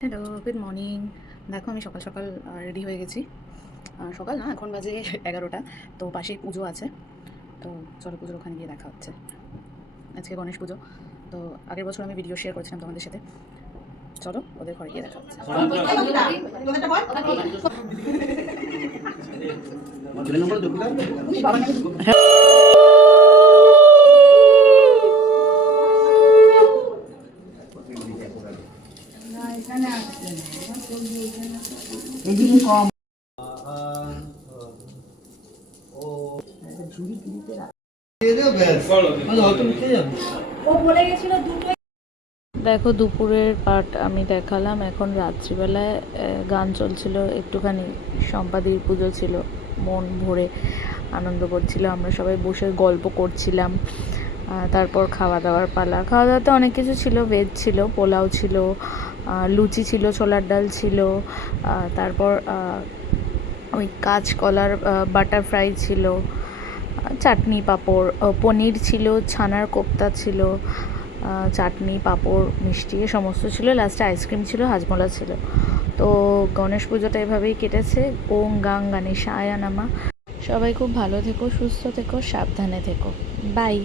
Hello, good morning. দেখো আমি সকাল সকাল রেডি হয়ে গেছি। সকাল না, এখন বাজে 11টা। তো পাশেই পুজো আছে, তো চলো পুজোর ওখানে গিয়ে দেখা হচ্ছে। আজকে গণেশ পুজো। তো আগের বছর আমি ভিডিও শেয়ার করেছিলাম তোমাদের সাথে। চলো ওদের ঘরে গিয়ে দেখা হচ্ছে। দেখো দুপুরের পার্ট আমি দেখালাম। এখন রাত্রিবেলায় গান চলছিল একটুখানি। সম্পাদির পুজো ছিল, মন ভরে আনন্দ করছিল, আমরা সবাই বসে গল্প করছিলাম। তারপর খাওয়া দাওয়ার পালা। খাওয়া দাওয়াতে অনেক কিছু ছিল, ভেজ ছিল, পোলাও ছিল, লুচি ছিল, ছোলার ডাল ছিল, তারপর ওই কাঁচকলার বাটার ফ্রাই ছিল, চাটনি পাঁপড়, পনির ছিল, ছানার কোপ্তা ছিল, চাটনি পাঁপড় মিষ্টি এ সমস্ত ছিল। লাস্টে আইসক্রিম ছিল, হাজমোলা ছিল। তো গণেশ পুজোটা এভাবেই কেটেছে। ওং গাং গণেশায় নামা। সবাই খুব ভালো থেকো, সুস্থ থেকো, সাবধানে থেকো। বাই।